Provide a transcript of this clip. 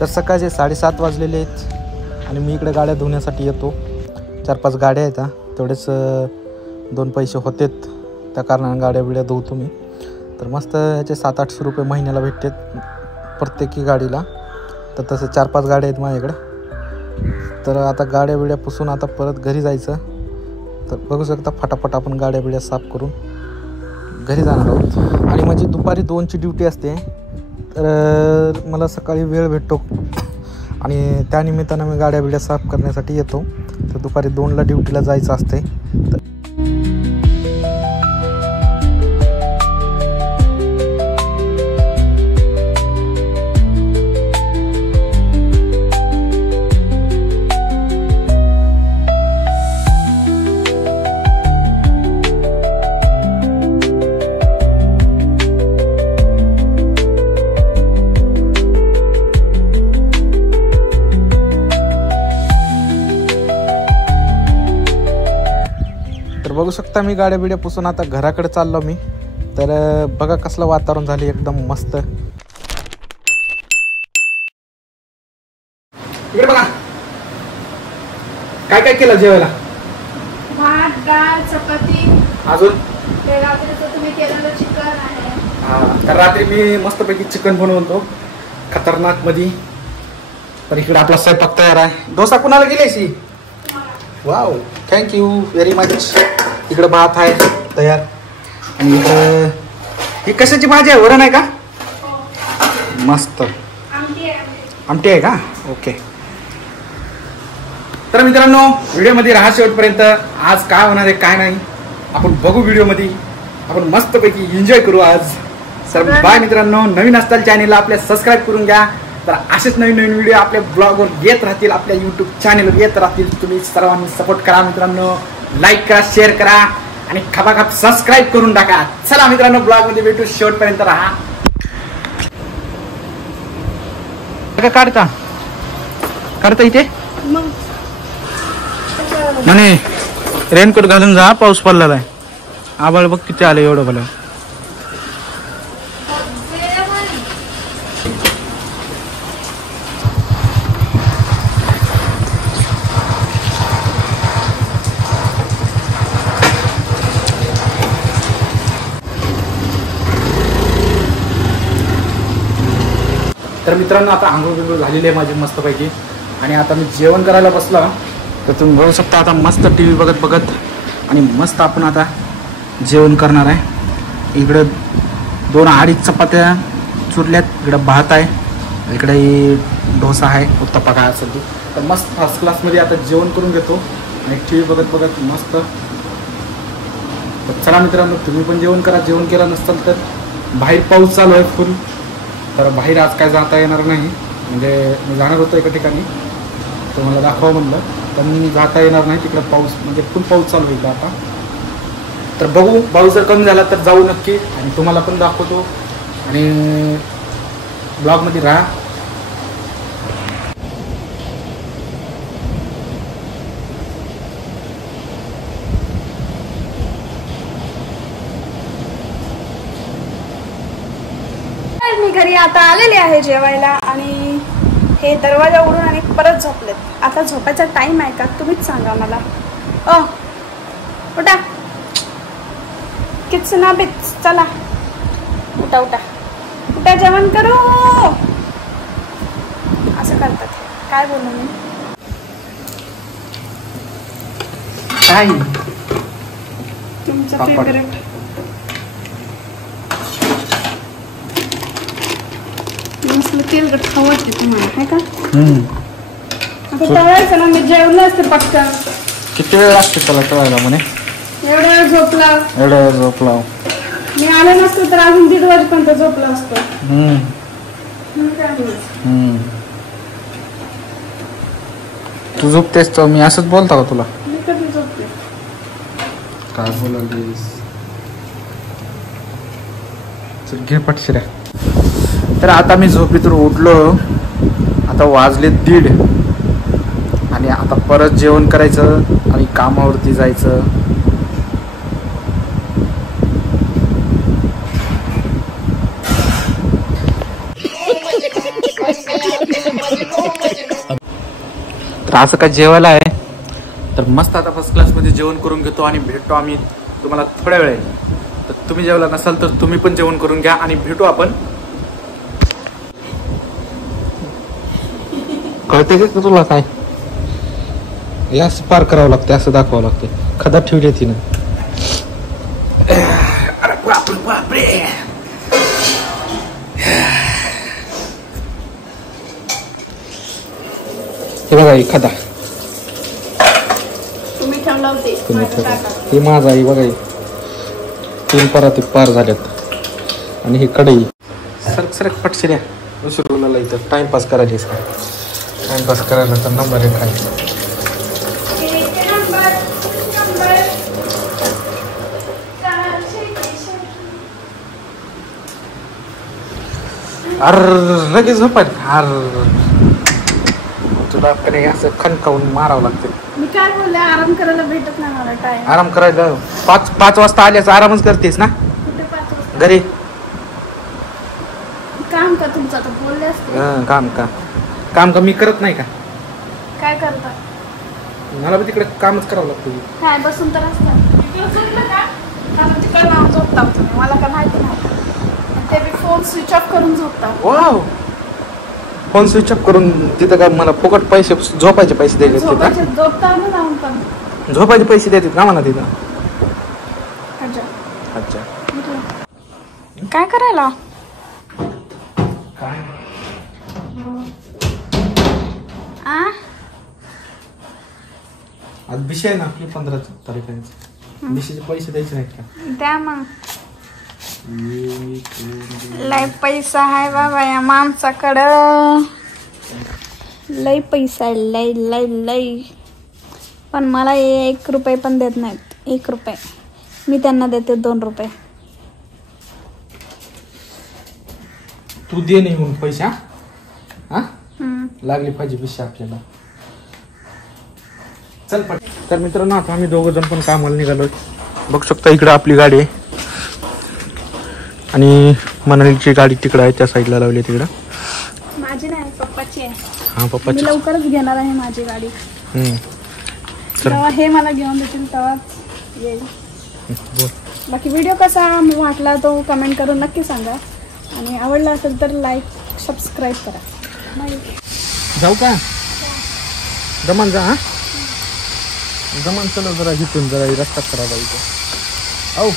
तर सकाळचे 7:30 वाजलेले आहेत आणि मी इकडे गाड्या धुण्यासाठी येतो. 4-5 गाड्या आहेत, तेवढेच 2 पैसे होतेत, त्या कारणाने गाड्या बिड्या धुतो मी. तर मस्त ह्याचे 700-800 रुपये महिन्याला भेटतात प्रत्येकी गाडीला. तर तसं 4-5 गाड्या आहेत माझ्याकडे. तर आता गाड्या बिड्या पुसून आता परत घरी जायचं. तर बघू शकता फटाफट आपण गाड्या बिड्या साफ करून घरी जाणार आहोत. आणि माझी दुपारी 2ची ड्युटी असते, तर मला सकाळी वेळ भेटतो आणि त्यानिमित्तानं मी गाड्या बिड्या साफ करण्यासाठी येतो. तर दुपारी 2ला ड्युटीला जायचं असते. बघू शकता मी गाड्या बिड्या पुसून आता घराकडे चाललो मी. तर बघा कसलं वातावरण झाले, एकदम मस्त. इकडे बघा काय काय केलं जेवायला. भात, डाळ, चपाती, अजून रात्रीचं तुम्ही केलेलं चिकन आहे. तर रात्री मी मस्तपैकी चिकन बनवतो खतरनाक मध्ये. तर इकडे आपला स्वयंपाक तयार आहे. डोसा कुणाला गेल्याशी? Wow, thank you very much. इकडे भात आहे तयार आणि इकडे ही कशाची भाजी आहे? वरण आहे का? मस्त आमटी आहे का? ओके. तर मित्रांनो व्हिडिओमध्ये राहा शेवटपर्यंत. आज काय होणार आहे काय नाही आपण बघू व्हिडिओमध्ये. आपण मस्तपैकी एन्जॉय करू आज. तर बाय मित्रांनो. नवीन असताल चॅनेलला आपल्या सबस्क्राईब करून घ्या. तर असेच नवीन नवीन व्हिडिओ आपल्या ब्लॉगवर येत राहतील, आपल्या यूट्यूब चॅनेलवर येत राहतील. तुम्ही सर्वांनी सपोर्ट करा मित्रांनो. लाईक करा, शेअर करा आणि खपाखप सबस्क्राईब करून टाका. चला मित्रांनो ब्लॉगमध्ये भेटू, शेवटपर्यंत राहा. काढता इथे म्हणे रेनकोट घालून जा, पाऊस पडलेला आहे. आबाळ बघ किती आलं एवढं भलं. तर मित्रांनो आता आंघोळ बिंघोळ झालेली आहे माझी मस्तपैकी आणि आता मी जेवण करायला बसलो. तर तुम्ही बघू शकता आता मस्त TV बघत बघत आणि मस्त आपण आता जेवण करणार आहे. इकडे 2-2.5 चपात्या चुरल्यात, इकडे भात आहे, इकडे डोसा आहे, उत्तप्पा काय असेल ते. तर मस्त फर्स्ट क्लासमध्ये आता जेवण करून घेतो आणि TV बघत बघत मस्त. तर चला मित्रांनो तुम्ही पण जेवण करा. जेवण केलं नसतं तर बाहेर पाऊस चालू आहे फुल. तर बाहेर आज काय जाता येणार नाही, म्हणजे मी जाणार होतो एका ठिकाणी तर मला दाखवा म्हणलं, पण जाता येणार नाही तिकडे पाऊस, म्हणजे फुल पाऊस चालू होईल आता. तर बघू पाऊस जर कमी झाला तर जाऊ नक्की आणि तुम्हाला पण दाखवतो आणि ब्लॉगमध्ये राहा. मी घरी आता आलेले आहे जेवायला आणि हे दरवाजा उघडून आणि परत झोपलेत. आता झोपायचा टाइम आहे का तुम्हीच सांगा मला. उठा किच ना बिच, चला उठा उठा उठा जेवण करू. असं करतात, काय बोलू मी. काय तुमचं फेवरेट मस्त तेलकट खावं तुम्हाला आहे का? आता तळायचं ना, मी जेवलं असते पटकन. किती वेळ लागते त्याला तळायला म्हणे? एवढा वेळ झोपला. एवढा वेळ झोपला मी आले नसतो तर अजून 1:30 वाजेपर्यंत झोपला असतो. तू झोपतेस तर मी असंच बोलता का तुला? मी कधी झोपते? काय बोलालीस? चल घे पटशिरा. तर आता मी झोपेतून उठलो. आता वाजले 1:30 आणि आता परत जेवण करायचं आणि कामावरती जायचं. तर असं काय जेवायला आहे तर मस्त आता फर्स्ट क्लासमध्ये जेवण करून घेतो आणि भेटतो आम्ही तुम्हाला थोड्या वेळाने. तर तुम्ही जेवला नसाल तर तुम्ही पण जेवण करून घ्या आणि भेटू आपण. कळते का तुला काय हे असं पार करावं लागतं असं दाखवावं लागतं. खदा ठेवली तिनं. अरे बापरे बापरे. हे बघा खदा तुम्ही ठेवला होते हे माझा आहे बघा. 3 पराती पार झाल्यात आणि ही कढई. सरक पटशिऱ्या उशिरला इथं टाइमपास करायची. टाइमपास करायला तर नंबर 1 आहे. अर लगेच झोपाय. अर तुला कडे असं खणकावून मारावं लागतं. मी काय बोलले आराम करायला भेटत नाही मला टाइम. आराम करायला 5 वाजता आल्यास आरामच करतेस ना कुठे 5 वाजता घरी. काम का तुमचं आता बोलले असते. काम का मी करत नाही का. काय करता मला बी तिकडे कामच करावं लागतं. काय बसून तर असतं तिकडे झोपलं का आता तिकडे लावून झोपता तुम्ही मला काय माहिती नाही. ते बी फोन स्विच ऑफ करून झोपता. वाव फोन स्विच ऑफ करून तिथं काय मला फुकट पैसे झोपायचे पैसे द्यायचे तिथं. झोपता ना जाऊन पण झोपायचे पैसे देतात ना मला तिथं. अच्छा काय करायला आज विषय आहे ना आपली 15 तारखेचे विषयाचे पैसे द्यायचे नाहीत का. द्या मग. लय पैसा आहे बाबा या माणसाकडं. लय पैसा आहे लय लय लय. पण मला 1 रुपये पण देत नाहीत. 1 रुपये मी त्यांना देते 2 रुपये. तू दे नाही म्हणून पैसा. हा लागले पाहिजे विषय आपल्याला. चल पण. तर मित्रांनो आता आम्ही 2 जण पण कामाला निघालो. बघू शकता इकडे आपली गाडी आहे आणि मनालीची गाडी तिकडे आहे त्या साईडला लावली तिकडं. माझी नाही पप्पाची आहे. हा पप्पाची. मी लवकरच घेणार आहे माझी गाडी. तेव्हा हे मला घेऊन देतील तेव्हाच येईल. बाकी व्हिडिओ कसा वाटला तो कमेंट करून नक्की सांगा आणि आवडला असेल तर लाईक सबस्क्राईब करा. जाऊ का दमन जा. हा दमन चलो जरा इथून जरा रस्ता खराब आहे इथं.